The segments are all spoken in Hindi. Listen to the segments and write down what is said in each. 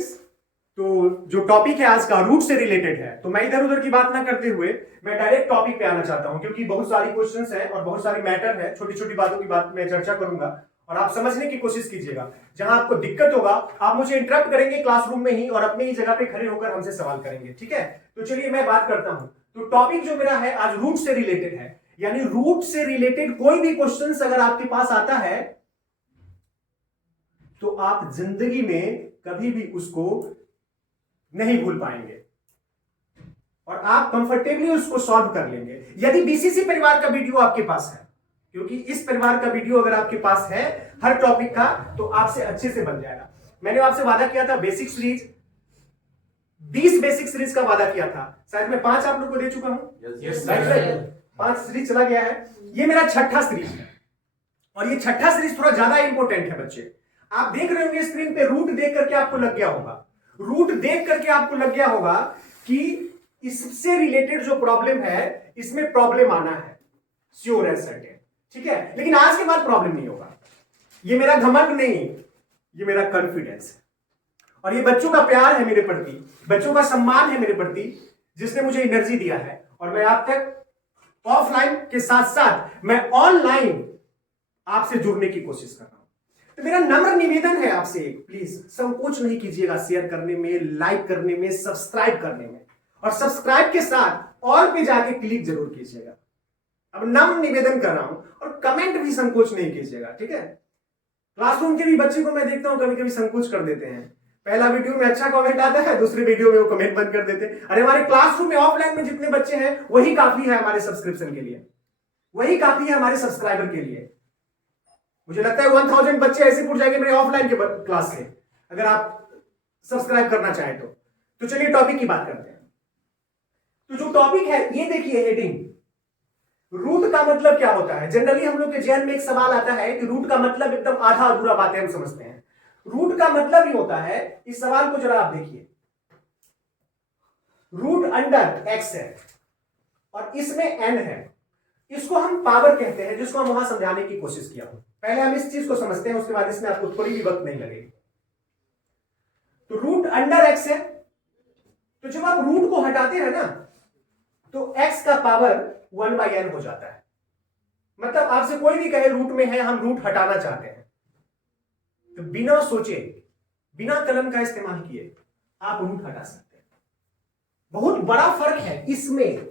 फ्रेंड्स, तो जो टॉपिक है आज का रूट से रिलेटेड है, तो मैं इधर उधर की बात ना करते हुए मैं डायरेक्ट टॉपिक पे आना चाहता हूं, क्योंकि बहुत सारी क्वेश्चंस हैं और बहुत सारी मैटर है, छोटी छोटी बातों की बात मैं चर्चा करूंगा और आप समझने की कोशिश कीजिएगा। जहां आपको दिक्कत होगा आप मुझे इंटरप्ट करेंगे क्लासरूम में ही और अपनी ही जगह पे खड़े होकर हमसे सवाल करेंगे, ठीक है। तो चलिए मैं बात करता हूं। तो टॉपिक जो मेरा है आज रूट से रिलेटेड है, यानी रूट से रिलेटेड कोई भी क्वेश्चन अगर आपके पास आता है तो आप जिंदगी में कभी भी उसको नहीं भूल पाएंगे और आप कंफर्टेबली उसको सॉल्व कर लेंगे। यदि बीसीसी परिवार का वीडियो आपके पास है, क्योंकि इस परिवार का वीडियो अगर आपके पास है हर टॉपिक का, तो आपसे अच्छे से बन जाएगा। मैंने आपसे वादा किया था बेसिक सीरीज, 20 बेसिक सीरीज का वादा किया था, शायद मैं 5 आप लोग को दे चुका हूं। Yes, 5 सीरीज चला गया है, ये मेरा छठा सीरीज है और ये छठा सीरीज थोड़ा ज्यादा इंपॉर्टेंट है। बच्चे आप देख रहे होंगे स्क्रीन पे, रूट देख करके आपको लग गया होगा, रूट देख करके आपको लग गया होगा कि इससे रिलेटेड जो प्रॉब्लम है इसमें प्रॉब्लम आना है, श्योर एंड सर्टेन, ठीक है। लेकिन आज के बाद प्रॉब्लम नहीं होगा। ये मेरा घमंड नहीं, ये मेरा कॉन्फिडेंस है और ये बच्चों का प्यार है मेरे प्रति, बच्चों का सम्मान है मेरे प्रति, जिसने मुझे एनर्जी दिया है। और मैं आप तक ऑफलाइन के साथ साथ मैं ऑनलाइन आपसे जुड़ने की कोशिश कर रहा हूं। तो मेरा नम्र निवेदन है आपसे, प्लीज संकोच नहीं कीजिएगा शेयर करने में, लाइक करने में, सब्सक्राइब करने में, और सब्सक्राइब के साथ ऑल पे जाके क्लिक जरूर कीजिएगा। अब नम्र निवेदन कर रहा हूं, और कमेंट भी संकोच नहीं कीजिएगा, ठीक है। क्लासरूम के भी बच्चे को मैं देखता हूं कभी कभी संकोच कर देते हैं, पहला वीडियो में अच्छा कमेंट आता है, दूसरे वीडियो में वो कमेंट बंद कर देते हैं। अरे हमारे क्लासरूम में ऑफलाइन में जितने बच्चे हैं वही काफी है हमारे सब्सक्रिप्शन के लिए, वही काफी है हमारे सब्सक्राइबर के लिए। मुझे लगता है 1000 बच्चे ऐसे जुड़ जाएंगे मेरे ऑफलाइन के क्लास से, अगर आप सब्सक्राइब करना चाहें तो चलिए टॉपिक की बात करते हैं। तो जो टॉपिक है ये देखिए, हेडिंग, रूट का मतलब क्या होता है। जनरली हम लोग के जहन में एक सवाल आता है कि रूट का मतलब एकदम आधा अधूरा बातें हम समझते हैं। रूट का मतलब ही होता है, इस सवाल को जरा आप देखिए, रूट अंडर एक्स है और इसमें एन है, इसको हम पावर कहते हैं, जिसको हम वहां समझाने की कोशिश किया हूं। पहले हम इस चीज को समझते हैं, उसके बाद इसमें आपको थोड़ी भी वक्त नहीं लगेगी। तो रूट अंडर एक्स है, तो जब आप रूट को हटाते हैं ना तो एक्स का पावर 1/n हो जाता है। मतलब आपसे कोई भी कहे रूट में है, हम रूट हटाना चाहते हैं, तो बिना सोचे, बिना कलम का इस्तेमाल किए आप रूट हटा सकते हैं। बहुत बड़ा फर्क है इसमें,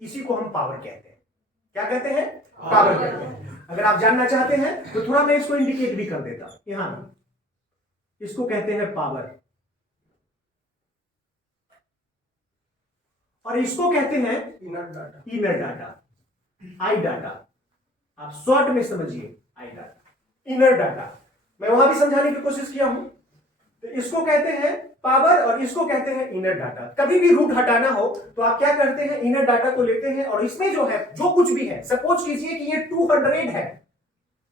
इसी को हम पावर कहते हैं। क्या कहते हैं? पावर कहते हैं। अगर आप जानना चाहते हैं तो थोड़ा मैं इसको इंडिकेट भी कर देता, यहां इसको कहते हैं पावर और इसको कहते हैं इनर डाटा, आई डाटा। आप शॉर्ट में समझिए, आई डाटा, इनर डाटा। मैं वहां भी समझाने की कोशिश किया हूं। तो इसको कहते हैं पावर और इसको कहते हैं इनर डाटा। कभी भी रूट हटाना हो तो आप क्या करते हैं, इनर डाटा को लेते हैं और इसमें जो है, जो कुछ भी है, सपोज कीजिए कि ये 200 है,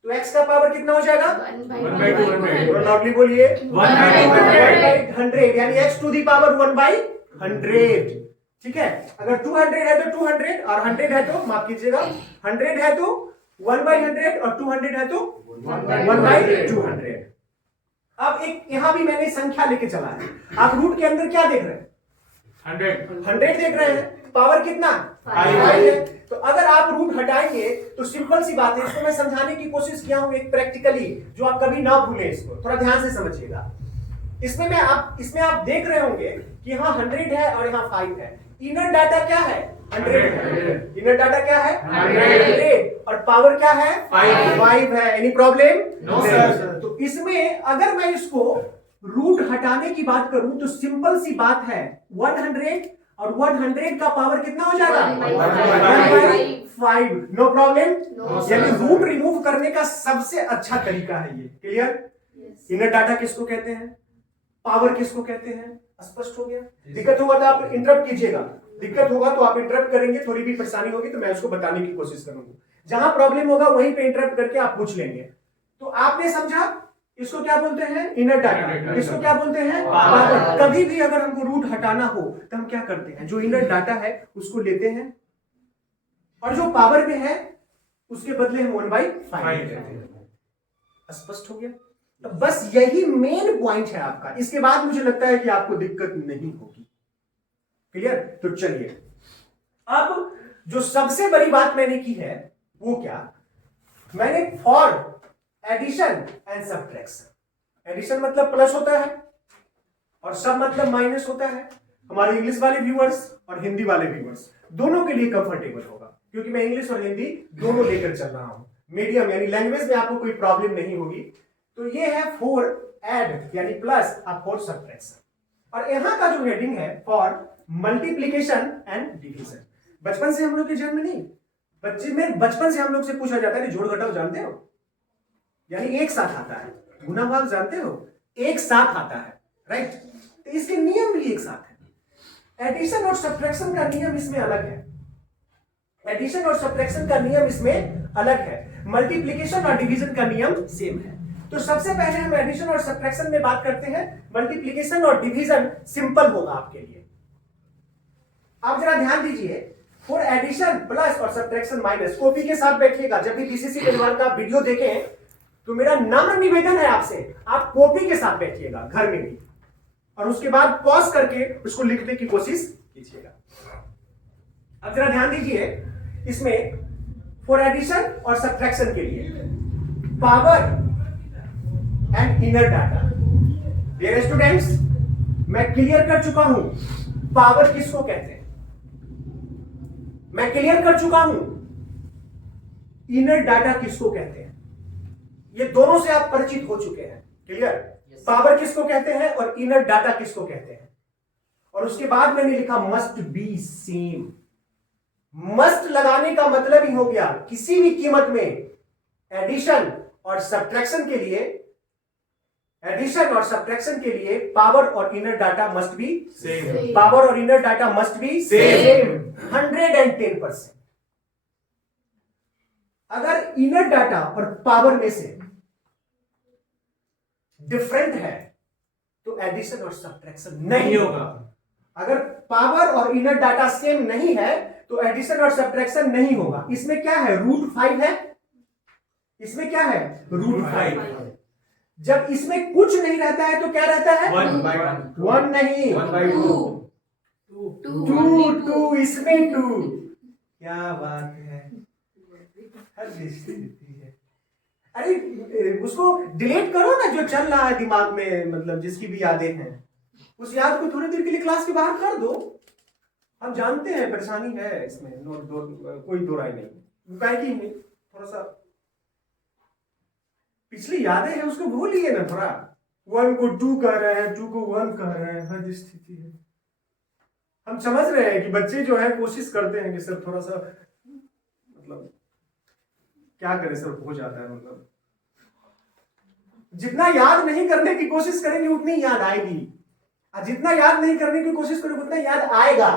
तो x का पावर कितना हो जाएगा? 1/200। लाउडली बोलिए, 1/100, यानी x टू दी पावर 1/100, ठीक है। अगर 200 है तो 200 और 100 है तो, माफ कीजिएगा, 100 है तो 1/100 और 200 है तो 1/200। अब एक यहां भी मैंने संख्या लेके चला है। आप रूट के अंदर क्या देख रहे हैं? 100 देख रहे हैं। पावर कितना? 5 है। तो अगर आप रूट हटाएंगे तो सिंपल सी बात है, इसको मैं समझाने की कोशिश किया हूं एक प्रैक्टिकली, जो आप कभी ना भूलें। इसको थोड़ा ध्यान से समझिएगा। इसमें आप देख रहे होंगे कि यहाँ 100 है और यहाँ 5 है। इनर डाटा क्या है? 100 है। इनर डाटा क्या है? 100 और पावर क्या है? 5 है। Any problem? No sir. तो इसमें अगर मैं इसको रूट हटाने की बात करूं तो सिंपल सी बात है, 100 और 100 का पावर कितना हो जाएगा? 1/5। No problem. यानी रूट रिमूव करने का सबसे अच्छा तरीका है ये। क्लियर? इनर डाटा किसको कहते हैं, पावर किसको कहते हैं, स्पष्ट हो गया? दिक्कत होगा तो आप इंटरप्ट कीजिएगा, दिक्कत होगा तो आप इंटरप्ट करेंगे, थोड़ी भी परेशानी होगी तो मैं उसको बताने की कोशिश करूंगा। जहां प्रॉब्लम होगा वहीं पे इंटरप्ट करके आप पूछ लेंगे। तो आपने समझा, इसको क्या बोलते हैं? Inner data. इसको क्या बोलते हैं? पावर। कभी भी अगर हमको रूट हटाना हो तो हम क्या करते हैं, जो इनर डाटा है उसको लेते हैं और जो पावर में है उसके बदले हम 1/5 लेते हैं। स्पष्ट हो गया? तो बस यही मेन पॉइंट है आपका, इसके बाद मुझे लगता है कि आपको दिक्कत नहीं होगी। क्लियर? तो चलिए, अब जो सबसे बड़ी बात मैंने की है वो क्या, मैंने for addition and subtraction, addition मतलब प्लस होता है और सब मतलब माइनस होता है। हमारे इंग्लिश वाले व्यूअर्स और हिंदी वाले व्यूअर्स दोनों के लिए कंफर्टेबल होगा, क्योंकि मैं इंग्लिश और हिंदी दोनों लेकर चल रहा हूं। मीडियम यानी लैंग्वेज में आपको कोई प्रॉब्लम नहीं होगी। तो ये है फॉर एड यानी प्लस और फॉर सब्ट्रैक्शन, और यहां का जो हेडिंग है फॉर मल्टीप्लीकेशन एंड डिवीजन। बचपन से हम लोग के जन्म नहीं, बचपन से हम लोग से पूछा जाता है कि जोड़ घटाओ जानते हो, यानी एक साथ आता है। गुना भाग जानते हो, एक साथ आता है, राइट? तो इसके नियम भी एक साथ है। एडिशन और सब्ट्रैक्शन का नियम इसमें अलग है, एडिशन और सब्ट्रैक्शन का नियम इसमें अलग है, मल्टीप्लीकेशन और डिवीजन का नियम सेम है। तो सबसे पहले हम एडिशन और सब्ट्रैक्शन में बात करते हैं। मल्टीप्लीकेशन और डिवीजन सिंपल होगा आपके लिए। आप जरा ध्यान दीजिए, फॉर एडिशन प्लस और सब्ट्रैक्शन माइनस, कॉपी के साथ बैठिएगा। जब भी बीसीसी परिवार का वीडियो देखें तो मेरा नम्र निवेदन है आपसे, आप कॉपी के साथ बैठिएगा घर में भी, और उसके बाद पॉज करके उसको लिखने की कोशिश कीजिएगा। अब जरा ध्यान दीजिए, इसमें फॉर एडिशन और सब्ट्रैक्शन के लिए power and inner data. Dear students, मैं क्लियर कर चुका हूं पावर किसको कहते हैं, मैं क्लियर कर चुका हूं इनर डाटा किसको कहते हैं। ये दोनों से आप परिचित हो चुके हैं। क्लियर? पावर किसको कहते हैं और इनर डाटा किसको कहते हैं। और उसके बाद मैंने लिखा मस्ट बी सेम। मस्ट लगाने का मतलब ही हो गया किसी भी कीमत में एडिशन और सब्ट्रैक्शन के लिए, एडिशन और सब्ट्रैक्शन के लिए पावर और inner data must be same. Power और inner data must be same 110%। अगर इनर डाटा और पावर में से डिफरेंट है तो एडिशन और सब्ट्रैक्शन नहीं होगा। अगर पावर और इनर डाटा सेम नहीं है तो एडिशन और सब्ट्रैक्शन नहीं होगा। इसमें क्या है, √5 है, इसमें क्या है, √5। जब इसमें कुछ नहीं रहता है तो क्या रहता है, 1 नहीं, 2, इसमें 2। क्या बात है, हर स्थिति है। अरे उसको डिलीट करो ना, जो चल रहा है दिमाग में, मतलब जिसकी भी यादें हैं, उस याद को थोड़ी देर के लिए क्लास के बाहर कर दो। हम जानते हैं परेशानी है इसमें, कोई दो राय नहीं, कि नहीं, थोड़ा सा पिछली यादें हैं उसको भूलिए ना थोड़ा। 1 को 2 कह रहे हैं, 2 को 1 कह रहे हैं, हर स्थिति है। हम समझ रहे हैं कि बच्चे जो है कोशिश करते हैं कि सर थोड़ा सा, मतलब क्या करें सर, हो जाता है। मतलब जितना याद नहीं करने की कोशिश करेंगे उतनी याद आएगी, और जितना याद नहीं करने की कोशिश करेंगे उतना याद आएगा।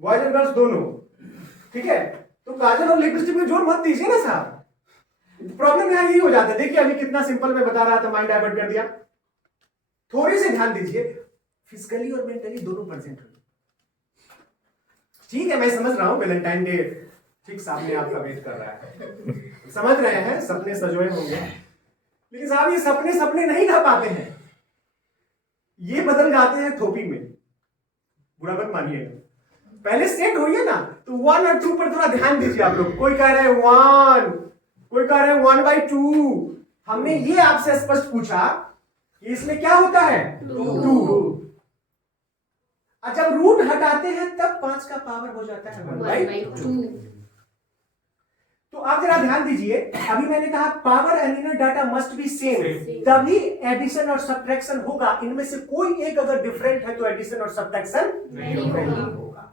बॉयज एंड गर्ल्स दोनों, ठीक है? तो काजल और लिपस्टिक में जोर मत दीजिए ना साहब। प्रॉब्लम यहां यही हो जाता है। देखिए अभी कितना सिंपल में बता रहा था, माइंड डाइवर्ट कर दिया। थोड़ी सी ध्यान दीजिए, फिजिकली और मेंटली दोनों परसेंट। ठीक है, मैं समझ रहा हूं वैलेंटाइन डे ठीक सामने आपका वेट कर रहा है, समझ रहे हैं, सपने सजोए होंगे, लेकिन साहब ये सपने सपने नहीं रह पाते हैं, ये बदल जाते हैं थोपी में। बुरा मत मानिएगा, पहले सेट होइए ना। तो 1 और 2 पर थोड़ा ध्यान दीजिए आप लोग। कोई कह रहे हैं 1, कोई कह रहे हैं 1/2। हमने ये आपसे स्पष्ट पूछा कि इसमें क्या होता है, 2। जब रूट हटाते हैं तब 5 का पावर हो जाता है 1/2। तो आप जरा ध्यान दीजिए, अभी मैंने कहा power and inner data must be same, तभी एडिशन और सब्ट्रैक्शन होगा। इनमें से कोई एक अगर डिफरेंट है तो एडिशन और सब्ट्रैक्शन नहीं होगा।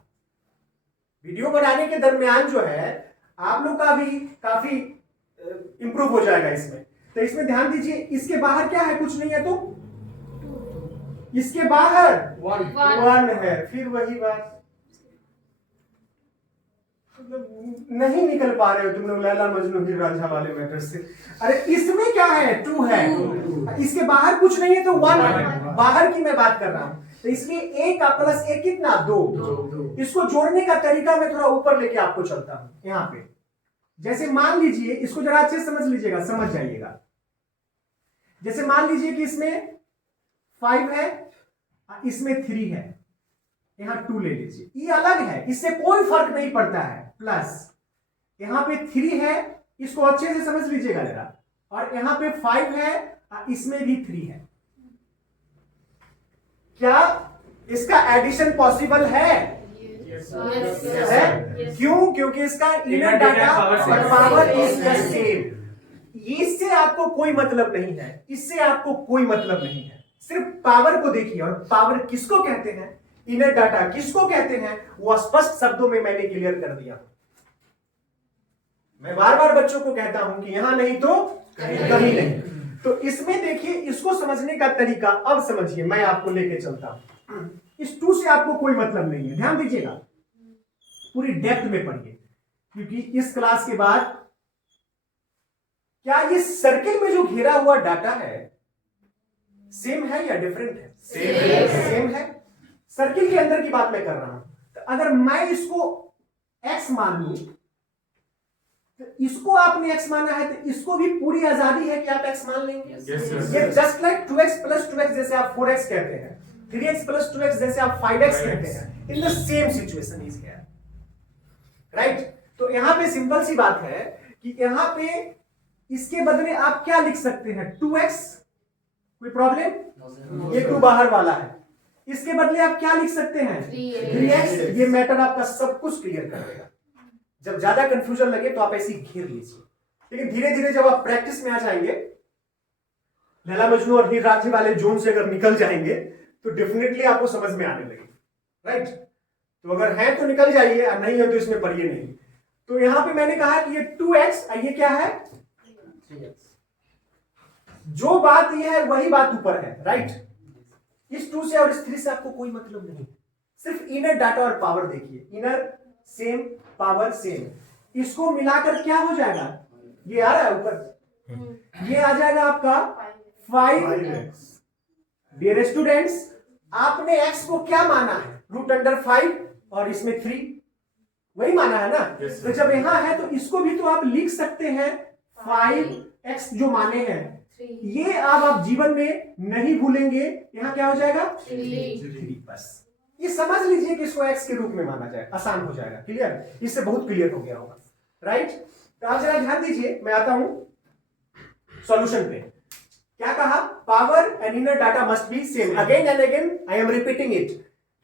वीडियो बनाने के दरमियान जो है आप लोग का भी काफी इंप्रूव हो जाएगा इसमें। तो इसमें ध्यान दीजिए, इसके बाहर क्या है, कुछ नहीं है, तो इसके बाहर 1 है। फिर वही बात, नहीं निकल पा रहे हो तुम लोग लैला मजनू हीर रांझा वाले मैटर से। अरे इसमें क्या है, 2 है, इसके बाहर कुछ नहीं है तो 1 है। बाहर की मैं बात कर रहा हूं, तो इसलिए a का प्लस a कितना, 2। इसको जोड़ने का तरीका मैं थोड़ा ऊपर लेके आपको चलता हूं। यहाँ पे जैसे मान लीजिए, इसको जरा अच्छे समझ लीजिएगा, समझ जाइएगा। जैसे मान लीजिए कि इसमें 5 है, इसमें 3 है, यहां 2 ले लीजिए, ये अलग है, इससे कोई फर्क नहीं पड़ता है। प्लस यहां पे 3 है, इसको अच्छे से समझ लीजिएगा जरा, और यहां पे 5 है, इसमें भी 3 है। क्या इसका एडिशन पॉसिबल है? है? क्यों? क्योंकि इसका इनर डाटा और पावर इज द सेम। इससे आपको कोई मतलब नहीं है, इससे आपको कोई मतलब नहीं है, सिर्फ पावर को देखिए। और पावर किसको कहते हैं, इनर डाटा किसको कहते हैं, वो स्पष्ट शब्दों में मैंने क्लियर कर दिया। मैं बार बार बच्चों को कहता हूं कि यहां नहीं तो कहीं नहीं। तो इसमें देखिए, इसको समझने का तरीका अब समझिए, मैं आपको लेके चलता हूं। इस 2 से आपको कोई मतलब नहीं है, ध्यान दीजिएगा, पूरी डेप्थ में पढ़िए, क्योंकि इस क्लास के बाद क्या ये सर्किल में जो घेरा हुआ डाटा है सेम है या डिफरेंट है? सेम है। सर्किल के अंदर की बात मैं कर रहा हूं। तो अगर मैं इसको x मान लूं, तो इसको आपने x माना है, तो इसको भी पूरी आजादी है कि आप x मान लेंगे। ये just like 2x plus 2x जैसे आप 4x कहते हैं, 3x प्लस 2x जैसे आप 5x कहते हैं, in the same situation is here, right. तो यहां पे सिंपल सी बात है कि यहां पे इसके बदले आप क्या लिख सकते हैं, 2x, कोई प्रॉब्लम? ये 2 बाहर वाला है। इसके बदले आप क्या लिख सकते हैं, 3x। ये मैटर आपका सब कुछ क्लियर कर देगा। जब ज्यादा कंफ्यूजन लगे तो आप ऐसे घेर लीजिए, लेकिन धीरे धीरे जब आप प्रैक्टिस में आ जाएंगे, लैला मजनू और हीर रांझी वाले जोन से अगर निकल जाएंगे तो डेफिनेटली आपको समझ में आने लगेगी, राइट। तो अगर है तो निकल जाइए, और नहीं है तो इसमें पढ़िए नहीं। तो यहां पे मैंने कहा कि ये 2x, ये क्या है, 3x। जो बात ये है वही बात ऊपर है, राइट। इस 2 से और इस 3 से आपको कोई मतलब नहीं, सिर्फ इनर डाटा और पावर देखिए, इनर सेम, पावर सेम। इसको मिलाकर क्या हो जाएगा, ये आ रहा है ऊपर, ये आ जाएगा आपका 5x। डियर स्टूडेंट्स, आपने x को क्या माना है, √5 और इसमें 3, वही माना है ना। तो जब यहां है तो इसको भी तो आप लिख सकते हैं 5x जो माने हैं, ये आप जीवन में नहीं भूलेंगे। यहां क्या हो जाएगा, 3 बस। ये समझ लीजिए कि इसको x के रूप में माना जाए, आसान हो जाएगा, क्लियर। इससे बहुत क्लियर हो गया होगा, राइट। तो आप जरा ध्यान दीजिए, मैं आता हूं सॉल्यूशन पे। क्या कहा, power and inner data must be same. Again and again I am repeating it.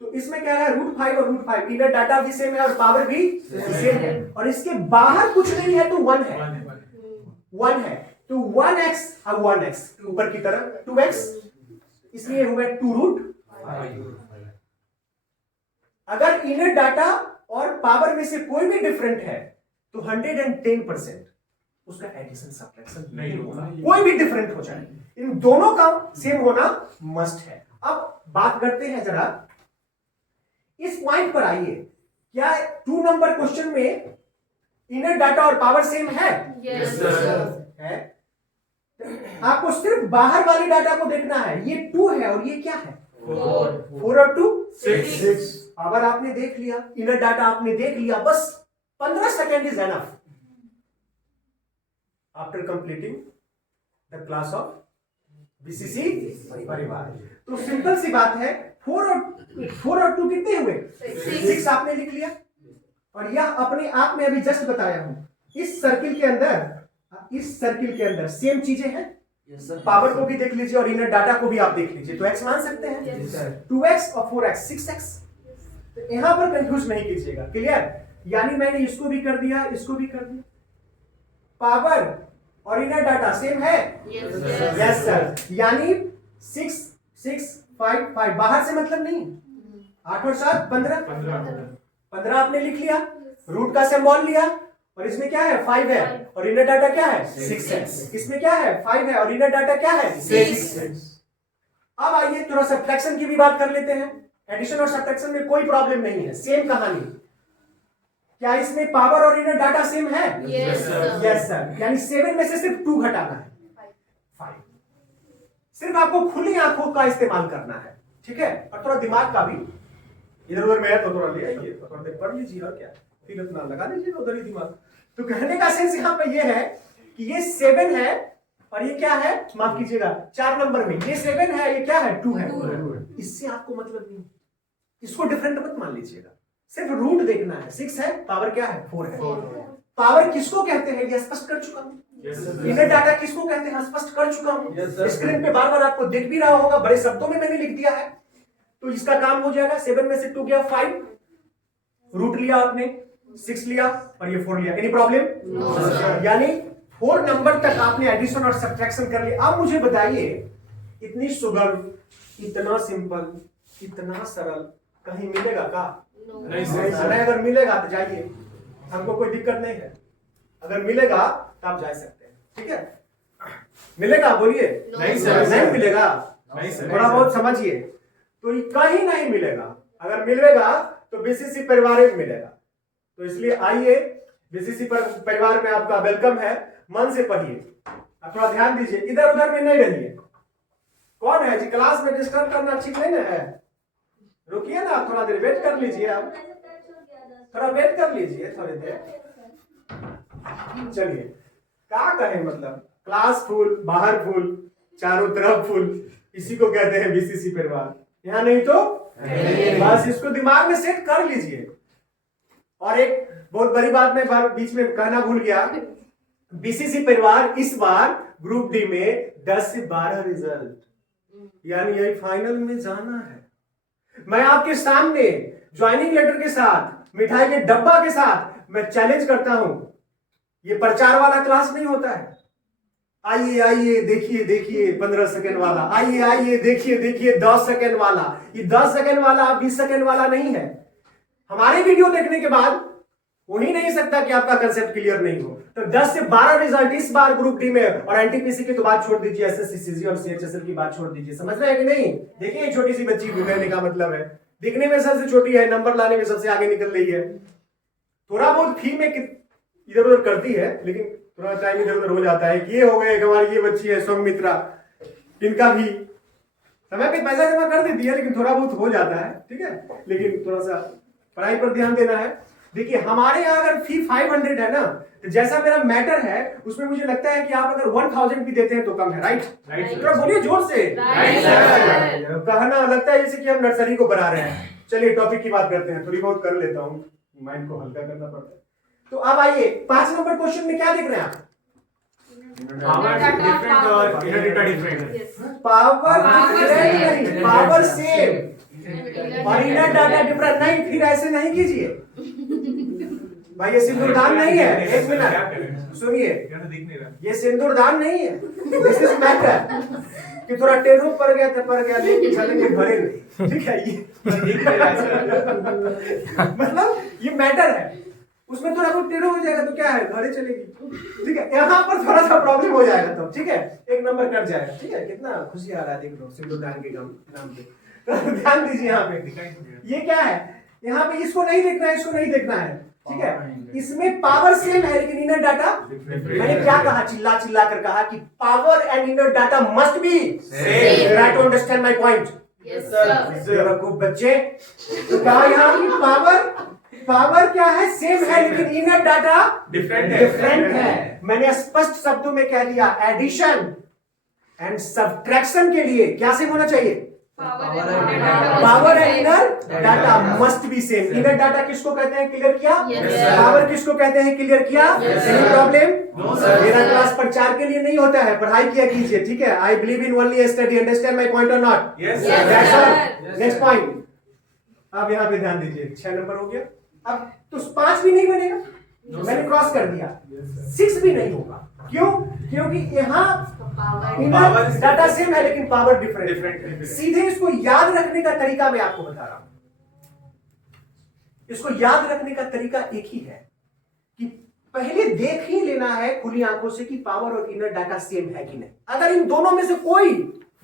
तो इसमें क्या है, √5 और √5, इनर डाटा भी सेम है और पावर भी सेम है, और इसके बाहर कुछ नहीं है तो 1 है, 1 है। तो 1x अब 1x ऊपर की तरफ 2x, इसलिए हो गया 2√5। अगर इनर डाटा और पावर में से कोई भी डिफरेंट है तो 110% उसका एडिशन सब्ट्रैक्शन नहीं होगा, कोई भी डिफरेंट हो जाए, इन दोनों का सेम होना मस्ट है। अब बात करते हैं जरा इस पॉइंट पर आइए, क्या 2 नंबर क्वेश्चन में इनर डाटा और पावर सेम है? Yes, है। आपको सिर्फ बाहर वाले डाटा को देखना है, ये 2 है और ये क्या है, 4 और 2 6। पावर आपने देख लिया, इनर डाटा आपने देख लिया, बस 15 second is enough after completing the class of BCC परिवार। तो सिंपल सी बात है, 4 और 2 कितने हुए, 6 आपने लिख लिया। और यह अपने आप में अभी जस्ट बताया हूं, इस सर्किल के अंदर सेम चीजें हैं। पावर को भी देख लीजिए और इनर डाटा को भी आप देख लीजिए, तो x मान सकते हैं, 2x और 4x 6x। तो यहां पर कंफ्यूज नहीं कीजिएगा, क्लियर। यानी मैंने इसको भी कर दिया, इसको भी कर दिया, पावर और इनर डाटा सेम है, यस सर। यानी 6 6 5 5, बाहर से मतलब नहीं, 8 और 7 15 आपने लिख लिया, रूट का सिंबल लिया, और इसमें क्या है 5 है और इनर डाटा क्या है 6 है। इसमें क्या है 5 है और इनर डाटा क्या है 6। अब आइए थोड़ा सब्ट्रैक्शन की भी बात कर लेते हैं। एडिशन और सब्ट्रैक्शन में कोई प्रॉब्लम नहीं है, सेम कहानी। क्या इसमें पावर और इनर डाटा सेम है? Yes sir. यानी 7 में से सिर्फ 2 घटाना है, 5। सिर्फ आपको खुली आंखों का इस्तेमाल करना है, ठीक है, और थोड़ा दिमाग का भी। इधर उधर में है तो थोड़ा ले आइए, थोड़ा देर पढ़ लीजिए, और क्या, फिर अपना लगा लीजिएगा उधर ही दिमाग। तो कहने का सेंस यहाँ पे ये है कि ये 7 है और ये क्या है, माफ कीजिएगा 4 नंबर में ये 7 है, ये क्या है 2 है। इससे आपको मतलब नहीं, इसको डिफरेंट मत मान लीजिएगा, सिर्फ रूट देखना है। 6 है, पावर क्या है 4 है। पावर किसको कहते हैं ये स्पष्ट कर चुका हूं। इनर डाटा किसको कहते हैं स्पष्ट कर चुका हूं। स्क्रीन पे बार बार आपको दिख भी रहा होगा, बड़े शब्दों में मैंने लिख दिया है। तो इसका काम हो जाएगा, 7 में से 2 गया 5, रूट लिया आपने, 6 लिया और ये 4 लिया। Any problem? यानी 4 नंबर तक आपने एडिशन और सब्ट्रैक्शन कर लिया। अब मुझे बताइए, इतनी सुगम, इतना सिंपल, इतना सरल कहीं मिलेगा का? नहीं। अगर मिलेगा तो जाइए, हमको कोई दिक्कत नहीं है। अगर मिलेगा तो आप जा सकते हैं, ठीक है। मिलेगा बोलिए? नहीं सर, नहीं मिलेगा। नहीं सर, थोड़ा बहुत समझिए। तो ये कहीं नहीं मिलेगा, अगर मिलेगा तो बीसीसी परिवार में मिलेगा। तो इसलिए आइए, बीसीसी परिवार में आपका वेलकम है। मन से पढ़िए, आप थोड़ा ध्यान दीजिए, इधर उधर में नहीं रहिए। कौन है जी क्लास में डिस्टर्ब करना ठीक नहीं है? रुकिए ना, आप थोड़ा देर वेट कर लीजिए, आप थोड़ा वेट कर लीजिए थोड़ी देर। चलिए, क्या कहें, मतलब क्लास फुल, बाहर फुल, चारों तरफ फुल, इसी को कहते हैं बीसीसी परिवार। यहाँ नहीं तो बस इसको दिमाग में सेट कर लीजिए। और एक बहुत बड़ी बात मैं बीच में कहना भूल गया, बीसीसी परिवार इस बार ग्रुप डी में 10 से 12 रिजल्ट, यानी यही फाइनल में जाना है। मैं आपके सामने ज्वाइनिंग लेटर के साथ, मिठाई के डब्बा के साथ मैं चैलेंज करता हूं। ये प्रचार वाला क्लास नहीं होता है, आइए आइए देखिए देखिए 15 सेकंड वाला, आइए आइए देखिए देखिए 10 सेकंड वाला। ये 10 सेकंड वाला 20 सेकंड वाला नहीं है। हमारे वीडियो देखने के बाद हो ही नहीं सकता कि आपका कंसेप्ट क्लियर नहीं हो। तो 10 से 12 रिजल्ट इस बार ग्रुप डी में। और एनटीपीसी की तो बात छोड़ दीजिए, एसएससी सीजी और सीएचएसएल की बात छोड़ दीजिए, समझ रहे हैं कि नहीं? देखिए छोटी सी बच्ची कहने का मतलब है, दिखने में सबसे छोटी है, नंबर लाने में सबसे आगे निकल रही है। थोड़ा बहुत फी में इधर उधर करती है, लेकिन थोड़ा टाइम इधर उधर हो जाता है। ये हो गए हमारी ये बच्ची है सौमित्रा, इनका भी समय पे पैसा जमा कर देती है, लेकिन थोड़ा बहुत हो जाता है, ठीक है। लेकिन थोड़ा सा पढ़ाई पर ध्यान देना है। देखिए हमारे यहाँ अगर फी 500 है ना, तो जैसा मेरा मैटर है उसमें मुझे लगता है कि आप अगर 1000 भी देते हैं तो कम है, राइट? थोड़ा बोलिए जोर से। कहना लगता है जैसे कि हम नर्सरी को बना रहे हैं। चलिए टॉपिक की बात करते हैं, थोड़ी बहुत कर लेता हूँ, माइंड को हल्का करना पड़ता है। तो अब आइए 5 नंबर क्वेश्चन में क्या देख रहे हैं आप? पावर डिफरेंट और inner data different. Power same और इनर डाटा डिफरेंट नहीं। फिर ऐसे नहीं कीजिए भाई, ये सिंदूरदान नहीं है। एक मिनट सुनिए, ये सिंदूरदान नहीं है, दिस इज मैटर। कि थोड़ा टेढ़ो पड़ गया तो पड़ गया, लेकिन चलेंगे भरे नहीं, ठीक है। ये मतलब ये मैटर है, उसमें थोड़ा बहुत टेढ़ो हो जाएगा तो क्या है, घरे चलेगी, ठीक है। यहाँ पर थोड़ा सा प्रॉब्लम हो जाएगा तो ठीक है, 1 नंबर कट जाएगा, ठीक है। कितना खुशी आ रहा है देख लो सिंदूरदान के नाम पे। तो ध्यान दीजिए यहाँ पे, ये क्या है, यहाँ पे इसको नहीं देखना है, इसको नहीं देखना है, ठीक है। इसमें पावर सेम है लेकिन इनर डाटा, मैंने क्या कहा, चिल्ला चिल्ला कर कहा कि power and inner data must be same. Try to understand my point. Yes sir. खूब बच्चे, तो कहा यहाँ की पावर क्या है, सेम है, लेकिन इनर डाटा डिफरेंट है। मैंने स्पष्ट शब्दों में कह दिया, एडिशन एंड सब्ट्रैक्शन के लिए क्या सेम होना चाहिए? Power and inner data must be same. Inner data किसको कहते हैं, क्लियर किया? पावर किसको कहते हैं, क्लियर किया? Any problem? मेरा क्लास प्रचार के लिए नहीं होता है, पढ़ाई किया कीजिए, ठीक है। I believe in only study, understand my point और नॉट? नेक्स्ट पॉइंट, अब यहाँ पे ध्यान दीजिए, 6 नंबर हो गया। अब तो 5 भी नहीं बनेगा, मैंने क्रॉस कर दिया। 6 भी नहीं होगा, क्यों? क्योंकि यहाँ डाटा सेम है लेकिन पावर डिफरेंट। सीधे इसको याद रखने का तरीका मैं आपको बता रहा हूं। इसको याद रखने का तरीका एक ही है कि पहले देख ही लेना है खुली आंखों से कि पावर और इनर डाटा सेम है कि नहीं। अगर इन दोनों में से कोई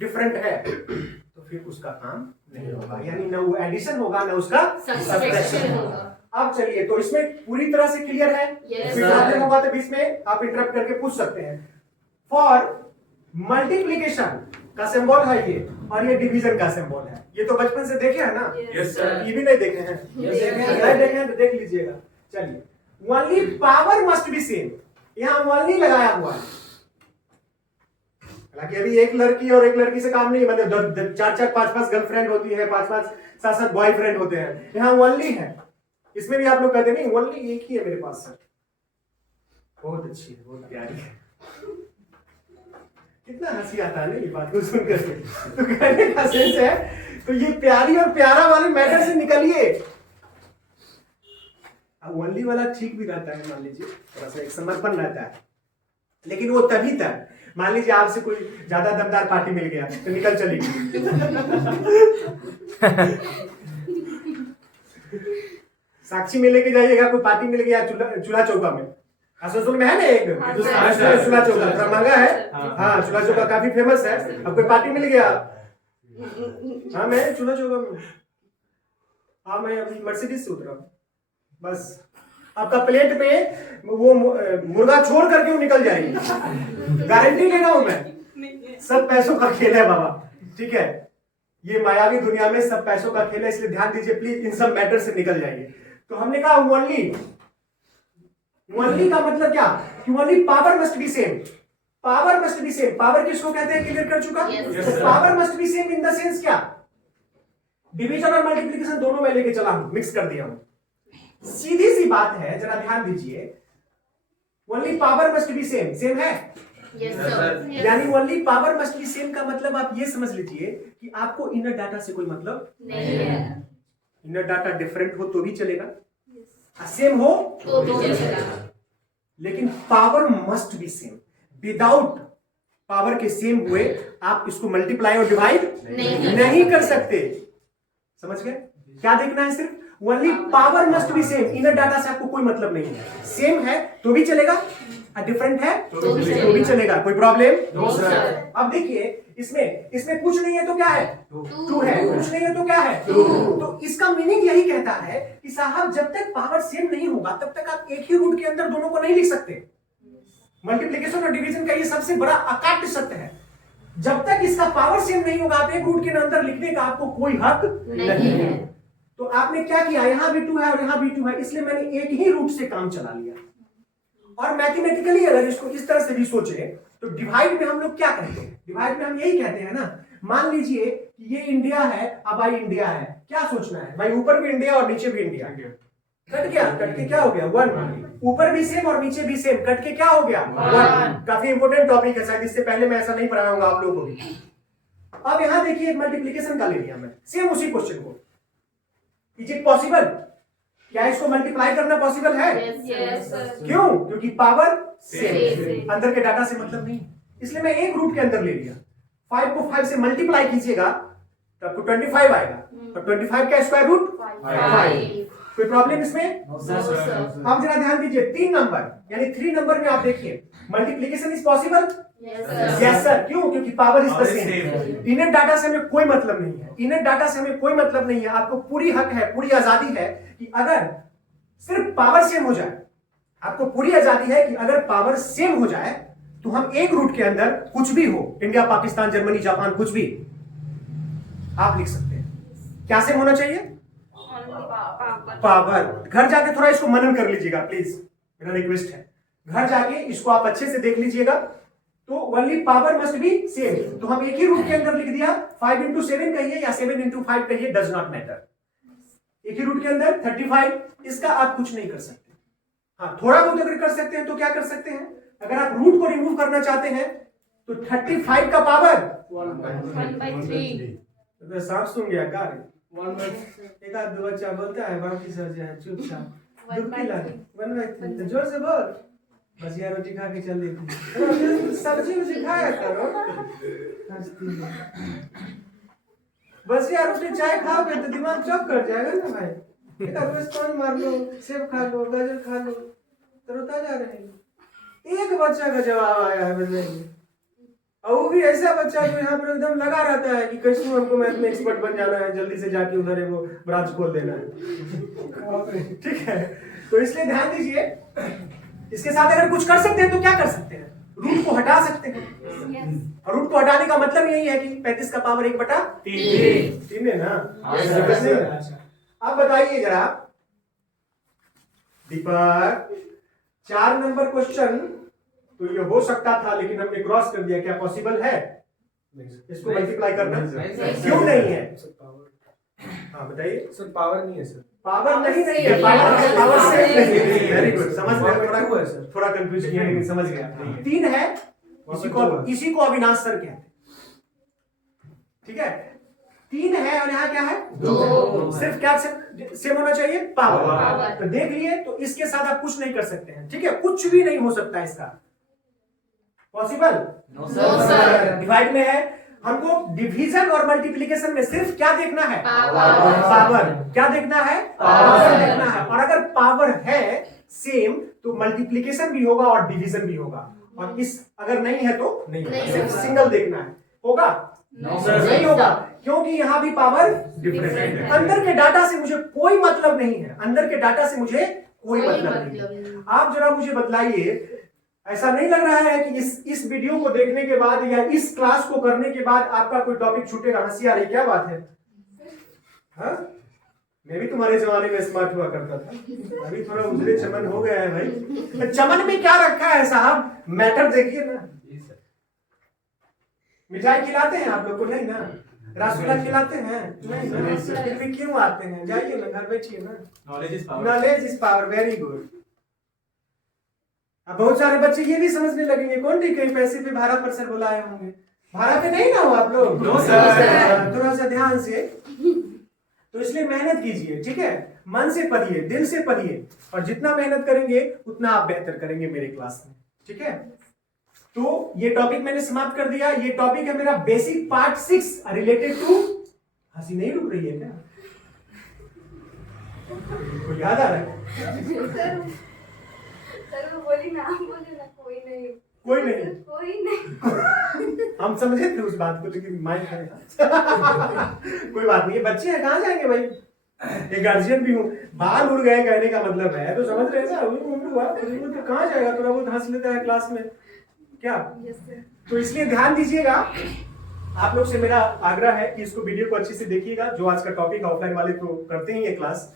डिफरेंट है तो फिर उसका काम नहीं होगा, यानी ना वो एडिशन होगा ना उसका सब्ट्रैक्शन होगा। अब चलिए, तो इसमें पूरी तरह से क्लियर है? प्रॉब्लम होगा तो बीच में आप इंटरप्ट करके पूछ सकते हैं। फॉर मल्टीप्लिकेशन का सिंबल है ये, और ये डिवीजन का सिंबल है। ये तो बचपन से देखे हैं ना? Yes sir. ये भी नहीं देखे हैं? नहीं देखे हैं तो देख लीजिएगा। चलिए, only power must be same, यहाँ ओनली लगाया हुआ है। हालांकि अभी एक लड़की और एक लड़की से काम नहीं, मतलब 4-4 5-5 गर्लफ्रेंड होती है, 5-5 7-7 बॉयफ्रेंड होते हैं। यहाँ ओनली है। इसमें भी आप लोग कहते नहीं, ओनली एक ही है मेरे पास सर। बहुत अच्छी है, बहुत प्यारी है। कितना हंसी आता है ना ये बात को सुन करके। तो कहने का सेंस है, तो ये प्यारी और प्यारा वाले मैटर से निकलिए। अब ओनली वाला ठीक भी रहता है, मान लीजिए थोड़ा सा एक समर्पण रहता है, लेकिन वो तभी तक, मान लीजिए आपसे कोई ज्यादा दमदार पार्टी मिल गया तो निकल चलेगी। साक्षी में लेके जाइएगा, कोई पार्टी मिल गया चूल्हा चौका में, आसनसोल में है ना एक चूल्हा चौका, थोड़ा महंगा है। हाँ, चूल्हा चौका काफी फेमस है। अब कोई पार्टी मिल गया, हाँ मैं चूल्हा चौका में, हाँ मैं अभी मर्सिडीज से उतरा, बस आपका प्लेट पे वो मुर्गा छोड़ करके वो निकल जाएगी, गारंटी ले रहा हूं मैं। सब पैसों का खेल है बाबा, ठीक है, ये मायावी दुनिया में सब पैसों का खेल है, इसलिए ध्यान दीजिए प्लीज, इन सब मैटर से निकल जाइए। तो हमने कहा ओनली, ओनली का मतलब क्या कि only power must be same, power must be same. Power किसको कहते हैं, क्लियर कर चुका। Power must be same in the sense क्या, डिवीजन और मल्टीप्लिकेशन दोनों में लेके चला हूं, मिक्स कर दिया हूं। सीधी सी बात है, जरा ध्यान दीजिए, only power must be same, same है। यानी only power must be same का मतलब आप ये समझ लीजिए कि आपको इनर डाटा से कोई मतलब नहीं है। इनर डाटा डिफरेंट हो तो भी चलेगा, सेम हो तो भी चलेगा, लेकिन power must be same. Without power के सेम हुए आप इसको मल्टीप्लाई और डिवाइड नहीं कर सकते। समझ गए? क्या देखना है, सिर्फ only power must be same. Inner data से आपको कोई मतलब नहीं है, सेम है तो भी चलेगा, डिफरेंट है तो भी चलेगा, कोई प्रॉब्लम नहीं। अब देखिए, इसमें कुछ नहीं है तो क्या है, 2 है, कुछ नहीं है तो क्या है, 2। तो इसका मीनिंग यही कहता है कि साहब जब तक पावर सेम नहीं होगा तब तक आप एक ही रूट के अंदर दोनों को नहीं लिख सकते। मल्टीप्लिकेशन और डिवीजन का ये सबसे बड़ा अकाट्य सत्य है। जब तक इसका पावर सेम नहीं होगा आप एक रूट के अंदर लिखने का आपको कोई हक नहीं है। तो आपने क्या किया, यहां भी 2 है और यहां भी 2 है, इसलिए मैंने एक ही रूट से काम चला लिया। और मैथमेटिकली अगर इसको इस तरह से भी सोचे तो डिवाइड में हम लोग क्या कहते हैं, डिवाइड में हम यही कहते हैं ना, मान लीजिए कि ये इंडिया है, अब आई इंडिया है, क्या सोचना है भाई, ऊपर भी इंडिया और नीचे भी इंडिया, कट गया, कट के क्या हो गया 1, ऊपर भी सेम और नीचे भी सेम, कट के क्या हो गया 1। काफी इंपॉर्टेंट टॉपिक है, शायद इससे पहले मैं ऐसा नहीं पढ़ाया हूँ आप लोगों को भी। अब यहां देखिए मल्टीप्लिकेशन का ले लिया मैं, सेम उसी क्वेश्चन को, इज इट पॉसिबल, क्या इसको मल्टीप्लाई करना पॉसिबल है? yes, क्यों? क्योंकि पावर सेम, अंदर के डाटा से मतलब नहीं, इसलिए मैं एक रूट के अंदर ले लिया। 5 को 5 से मल्टीप्लाई कीजिएगा तो आपको 25 आएगा, और 25 का स्क्वायर रूट 5। कोई प्रॉब्लम इसमें? अब जरा ध्यान दीजिए, 3 नंबर यानी 3 नंबर में आप देखिए multiplication is possible, yes sir. क्यों? क्योंकि power is the same. Inner data से हमें कोई मतलब नहीं है, इनर डाटा से हमें कोई मतलब नहीं है। आपको पूरी हक है, पूरी आजादी है कि अगर सिर्फ पावर सेम हो जाए, आपको पूरी आजादी है कि अगर पावर सेम हो जाए तो हम एक रूट के अंदर कुछ भी हो, इंडिया, पाकिस्तान, जर्मनी, जापान, कुछ भी आप लिख सकते हैं। क्या सेम होना चाहिए? पावर। घर जाके थोड़ा इसको मनन कर लीजिएगा प्लीज, मेरा रिक्वेस्ट है। घर जाके इसको आप अच्छे से देख लीजिएगा। तो only power must be same, तो हम एक ही रूट के अंदर लिख दिया, 5 into 7 कहिए या 7 into 5 कहिए, डज नॉट मैटर। एक ही रूट के अंदर 35, इसका आप कुछ नहीं कर सकते। हाँ, थोड़ा बहुत अगर कर सकते हैं तो क्या कर सकते हैं, अगर आप रूट को रिमूव करना चाहते हैं तो 35 का पावर 1/3। सांप सुन गया क्या? एक आध दो बच्चा बोलता है, बाकी सब जो है चुपचाप डुबकी लागे 1/3। जोर से बोल, बसिया रोटी खा के चल देती, सब्जी उजी खाया करो, बसिया रोटी चाय खाओगे तो दिमाग चौक कर जाएगा ना भाई। एक आध पानी मार लो, सेब खा लो, गाजर खा लो, तरोताजा रहेगा। एक बच्चा का जवाब आया है बताइए, और वो भी ऐसा बच्चा जो यहाँ पर एकदम लगा रहता है कि कैसे हमको मैथ में एक्सपर्ट बन जाना है, जल्दी से जाके उधर वो ब्रांच खोल देना है। ठीक है, तो इसलिए ध्यान दीजिए, इसके साथ अगर कुछ कर सकते हैं तो क्या कर सकते हैं, रूट को हटा सकते हैं। और रूट को हटाने का मतलब यही है कि 35 का पावर 1/3 है ना। अब बताइए जरा दीपक, 4 नंबर क्वेश्चन तो ये हो सकता था, लेकिन हमने क्रॉस कर दिया। क्या पॉसिबल है इसको मल्टीप्लाई करना? क्यों नहीं है? हाँ बताइए सर। पावर नहीं है सर। पावर नहीं है, पावर से वेरी गुड, समझ गया। थोड़ा कंफ्यूज किया लेकिन समझ गया। 3 है, इसी को अविनाश सर कहते हैं। ठीक है, 3 है और यहाँ क्या है? 2। सिर्फ क्या सेम होना चाहिए? पावर। तो देख लिए, तो इसके साथ आप कुछ नहीं कर सकते हैं। ठीक है, कुछ भी नहीं हो सकता इसका। पॉसिबल? No sir. डिवाइड में है, हमको डिवीजन और मल्टीप्लिकेशन में सिर्फ क्या देखना है? पावर। क्या देखना है? पावर देखना है। और अगर पावर है सेम, तो मल्टीप्लिकेशन भी होगा और डिवीजन भी होगा। और इस अगर नहीं है तो नहीं, सिर्फ सिंगल देखना है। होगा? नहीं होगा, क्योंकि यहां भी पावर डिफरेंट है। अंदर के डाटा से मुझे कोई मतलब नहीं है, अंदर के डाटा से मुझे कोई मतलब नहीं है। आप जरा मुझे बतलाइए, ऐसा नहीं लग रहा है कि इस वीडियो को देखने के बाद या इस क्लास को करने के बाद आपका कोई टॉपिक छूटेगा? हंसी आ रही, क्या बात है? हाँ, मैं भी तुम्हारे जमाने में स्मार्ट हुआ करता था, अभी थोड़ा उजले चमन हो गया है भाई। चमन में क्या रखा है साहब? मैटर देखिए ना। मिठाई खिलाते हैं आप लोग को? नहीं ना। रसगुल्ला खिलाते हैं? नहीं। फिर भी क्यों आते हैं? जाइए ना, घर बैठिए ना। Knowledge is power. Very good. अब बहुत सारे बच्चे ये भी समझने लगेंगे, कौन ठीक कहीं पैसे पे भाड़ा पर सर बुलाए होंगे। भाड़ा पे नहीं ना हो आप लोग? No sir. थोड़ा सा ध्यान से। तो इसलिए मेहनत कीजिए, ठीक है? मन से पढ़िए, दिल से पढ़िए, और जितना मेहनत करेंगे उतना आप बेहतर करेंगे मेरे क्लास में। ठीक है, तो ये टॉपिक मैंने समाप्त कर दिया। ये टॉपिक है मेरा बेसिक पार्ट 6 रिलेटेड टू, हंसी नहीं रुक रही है क्या? को याद आ रहा है? सर वो बोली ना, बोले ना कोई नहीं। कोई नहीं, कोई नहीं। हम समझे थे उस बात को, लेकिन माइंड है। कोई बात नहीं, बच्चे हैं, कहाँ जाएंगे भाई? एक गार्जियन भी हूँ, बाल उड़ गए कहने का मतलब है, तो समझ रहे हैं ना, तो कहाँ जाएगा? थोड़ा बहुत हंस लेता है क्लास में क्या? तो इसलिए ध्यान दीजिएगा। आप लोग से मेरा आग्रह है कि इसको वीडियो को अच्छे से देखिएगा। जो आज का टॉपिक ऑफलाइन वाले तो करते ही है क्लास,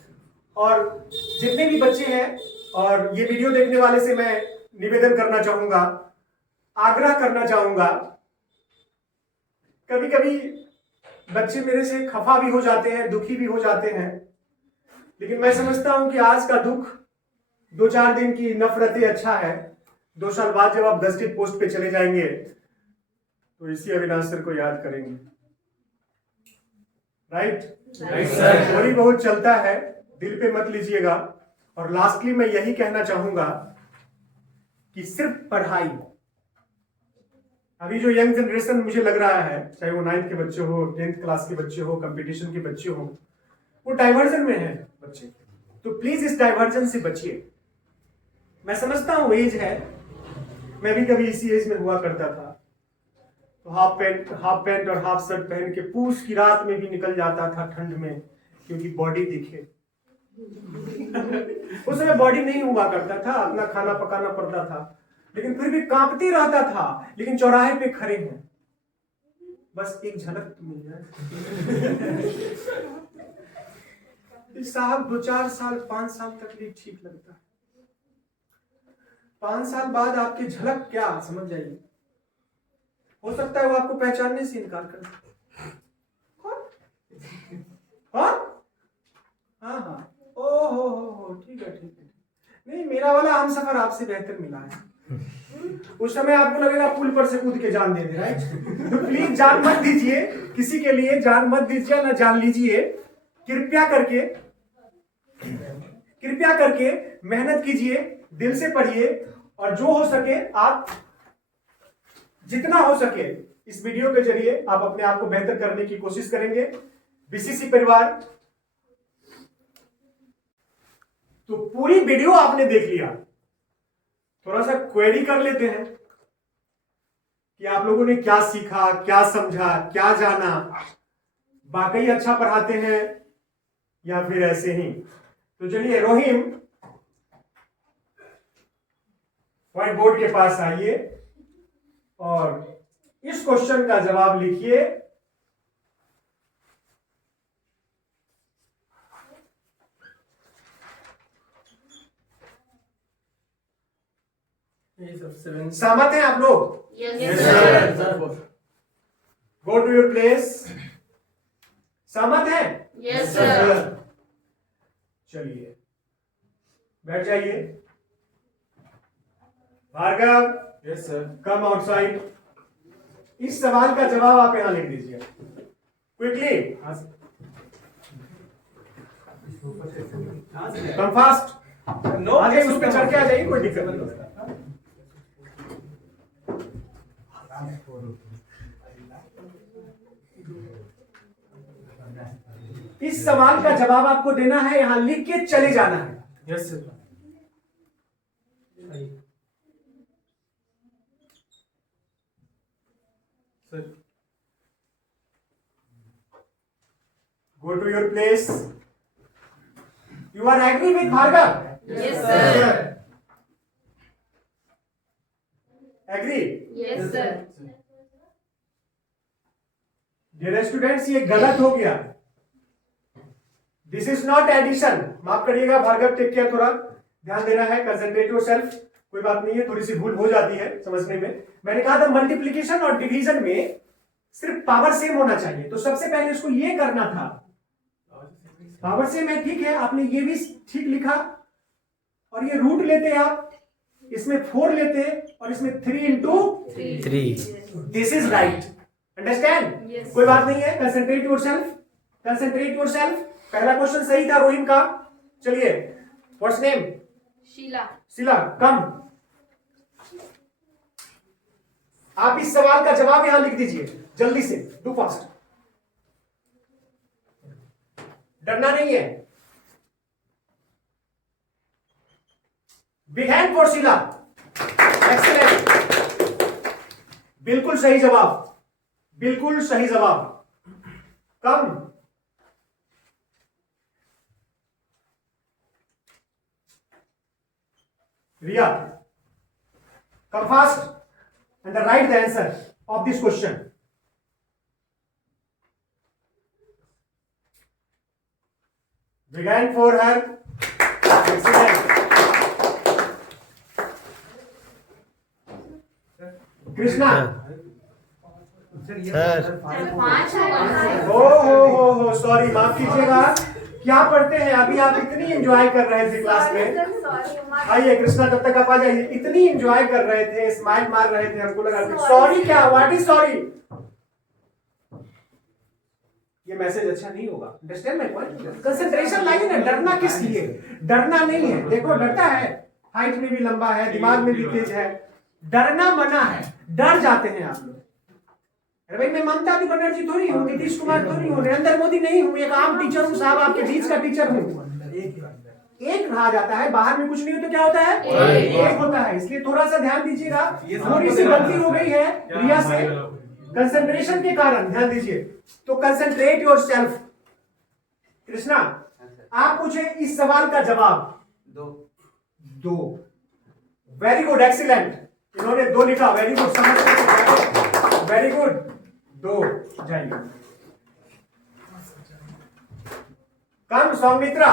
और जितने भी बच्चे हैं, और ये वीडियो देखने वाले से मैं निवेदन करना चाहूंगा, आग्रह करना चाहूंगा। कभी कभी बच्चे मेरे से खफा भी हो जाते हैं, दुखी भी हो जाते हैं, लेकिन मैं समझता हूं कि आज का दुख 2-4 दिन की नफरतें अच्छा है। 2 साल बाद जब आप गजटेड पोस्ट पे चले जाएंगे तो इसी अविनाश सर को याद करेंगे। Right sir. थोड़ी बहुत चलता है, दिल पे मत लीजिएगा। और लास्टली मैं यही कहना चाहूंगा कि सिर्फ पढ़ाई, अभी जो यंग जनरेशन मुझे लग रहा है, चाहे वो 9th के बच्चे हो, 10th क्लास के बच्चे हो, कंपटीशन के बच्चे हो, वो डाइवर्जन में है बच्चे। तो प्लीज इस डाइवर्जन से बचिए। मैं समझता हूं एज है, मैं भी कभी इसी एज में हुआ करता था, तो हाफ पैंट और हाफ शर्ट पहन के पूस की रात में भी निकल जाता था ठंड में, क्योंकि बॉडी दिखे। उस समय बॉडी नहीं हुआ करता था, अपना खाना पकाना पड़ता था, लेकिन फिर भी कांपती रहता था। लेकिन चौराहे पे खड़े हैं, बस एक झलक तो मिल जाए। साहब 2-4 साल 5 साल तक भी ठीक लगता है, 5 साल बाद आपकी झलक क्या, समझ जाइए। हो सकता है वो आपको पहचानने से इनकार कर दे। हाँ हाँ, ओ हो, ठीक है। नहीं, मेरा वाला हमसफर आपसे बेहतर मिला है। उस समय आपको लगेगा पुल पर से कूद के जान दे दे, राइट? तो प्लीज जान मत दीजिए, किसी के लिए जान मत दीजिए, ना जान लीजिए। कृपया करके मेहनत कीजिए, दिल से पढ़िए, और जो हो सके आप, जितना हो सके इस वीडियो के जरिए आप अपने आप को बेहतर करने की कोशिश करेंगे। बीसीसी परिवार, तो पूरी वीडियो आपने देख लिया, थोड़ा सा क्वेरी कर लेते हैं कि आप लोगों ने क्या सीखा, क्या समझा, क्या जाना। वाकई अच्छा पढ़ाते हैं या फिर ऐसे ही? तो चलिए रोहिम, व्हाइट बोर्ड के पास आइए और इस क्वेश्चन का जवाब लिखिए। सहमत हैं आप लोग? Yes, sir. Go to your place. सहमत हैं? Yes, sir. चलिए बैठ जाइए। Bhargav, yes sir. Come outside. इस सवाल का जवाब आप यहां लिख दीजिए क्विकली। Come fast. नो आगे उस पर चढ़ के आ जाइए, कोई दिक्कत नहीं होता। इस सवाल का जवाब आपको देना है, यहां लिख के चले जाना है। Yes sir. Sir Go to your place. You are agree with Bhargav? Yes, sir. Agree? Yes, sir. Dear students, ये गलत हो गया। This is not addition. माफ करिएगा भार्गव, टेक केयर, थोड़ा ध्यान देना है, कंसंट्रेट योरसेल्फ। कोई बात नहीं है, थोड़ी सी भूल हो जाती है समझने में। मैंने कहा था मल्टीप्लिकेशन और डिवीजन में सिर्फ पावर सेम होना चाहिए, तो सबसे पहले उसको ये करना था। पावर सेम है, ठीक है, आपने ये भी ठीक लिखा, और ये रूट लेते आप, इसमें 4 लेते और इसमें 3 into 3. This is right. Understand? Yes. कोई बात नहीं है, कंसंट्रेट योरसेल्फ, कंसंट्रेट योरसेल्फ। पहला क्वेश्चन सही था रोहिन का। चलिए, व्हाट्स नेम? शीला। शिला, कम। आप इस सवाल का जवाब यहां लिख दीजिए जल्दी से, डू फास्ट। डरना नहीं है। Big hand for Sheela. Excellent, बिल्कुल सही जवाब, बिल्कुल सही जवाब। कम। रिया, come fast and write the answer of this question. Big hand for her. Excellent. Krishna, हो सॉरी, माफ कीजिएगा। क्या पढ़ते हैं अभी आप? इतनी एंजॉय कर रहे थे क्लास में। आइए कृष्णा, तब तक आप आ जाइए। इतनी एंजॉय कर रहे थे, स्माइल मार रहे थे, हमको लगा सॉरी क्या, व्हाट इज सॉरी? ये मैसेज अच्छा नहीं होगा। Understand my point? कंसंट्रेशन लाइए ना। डरना किस लिए? डरना नहीं है। देखो डरता है, हाइट में भी लंबा है, दिमाग में भी तेज है। डरना मना है, डर जाते हैं आप लोग। अरे भाई, मैं ममता की बनर्जी थोड़ी हूँ, नीतीश कुमार थोड़ी हूँ, नरेंद्र मोदी नहीं हूँ, एक आम टीचर हूँ साहब, आपके बीच का टीचर हूँ। एक रहा जाता है, बाहर में कुछ नहीं हो तो क्या होता है? एक होता है। इसलिए थोड़ा सा ध्यान दीजिएगा। थोड़ी सी गलती हो गई है रिया से, कंसंट्रेशन के कारण। ध्यान दीजिए, तो कंसंट्रेट योरसेल्फ। कृष्णा, आप पूछे इस सवाल का जवाब। 2। Very good, excellent. इन्होंने 2 लिखा, वेरी गुड, समझ, वेरी गुड। 2 जाइए। कम सौमित्रा।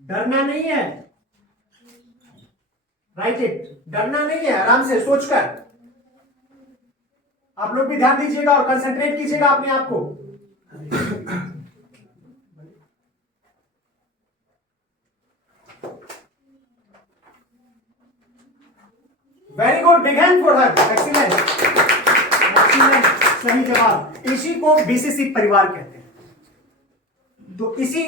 डरना नहीं है, राइट इट। डरना नहीं है, आराम से सोचकर। आप लोग भी ध्यान दीजिएगा और कंसंट्रेट कीजिएगा अपने आप को। Very good, big hand for her. Excellent, excellent, सही जवाब। इसी को बीसीसी परिवार कहते हैं। तो इसी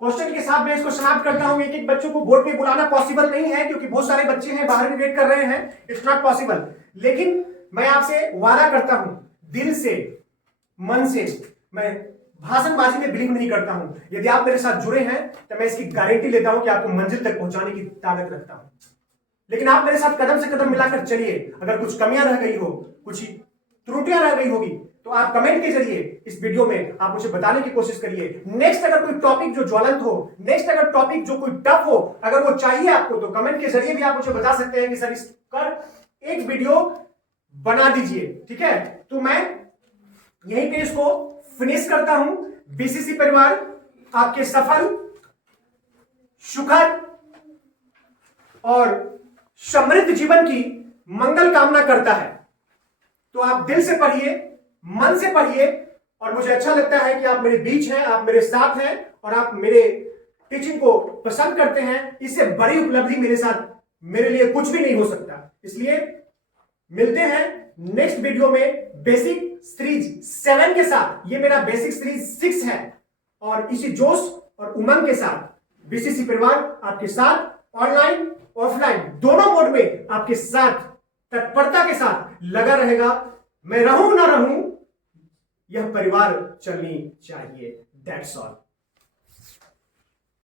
क्वेश्चन के साथ मैं इसको समाप्त करता हूं। एक एक बच्चों को बोर्ड पे बुलाना पॉसिबल नहीं है, क्योंकि बहुत सारे बच्चे हैं बाहर में वेट कर रहे हैं। It's not possible. लेकिन मैं आपसे वादा करता हूं, दिल से, मन से, मैं भाषणबाजी में बिलीव नहीं करता हूं। यदि आप मेरे साथ जुड़े हैं तो मैं इसकी गारंटी लेता हूं कि आपको मंजिल तक पहुंचाने की ताकत रखता हूं। लेकिन आप मेरे साथ कदम से कदम मिलाकर चलिए। अगर कुछ कमियां रह गई हो, कुछ त्रुटियां रह गई होगी, तो आप कमेंट के जरिए इस वीडियो में आप मुझे बताने की कोशिश करिए। नेक्स्ट अगर कोई टॉपिक जो ज्वलंत हो, नेक्स्ट अगर टॉपिक जो कोई टफ हो, अगर वो चाहिए आपको, तो कमेंट के जरिए भी आप मुझे बता सकते हैं कि सर इस कर एक वीडियो बना दीजिए, ठीक है। तो मैं यहीं पे इसको फिनिश करता हूं। बीसीसी परिवार आपके सफल, सुखद और समृद्ध जीवन की मंगल कामना करता है। तो आप दिल से पढ़िए, मन से पढ़िए, और मुझे अच्छा लगता है कि आप मेरे बीच हैं, आप मेरे साथ हैं और आप मेरे टीचिंग को पसंद करते हैं। इससे बड़ी उपलब्धि मेरे लिए कुछ भी नहीं हो सकता। इसलिए मिलते हैं नेक्स्ट वीडियो में बेसिक सीरीज 7 के साथ। ये मेरा बेसिक सीरीज 6 है और इसी जोश और उमंग के साथ बीसीसी परिवार आपके साथ ऑनलाइन ऑफलाइन दोनों मोड में आपके साथ तत्परता के साथ लगा रहेगा। मैं रहूं ना रहूं, यह परिवार चलनी चाहिए। That's all.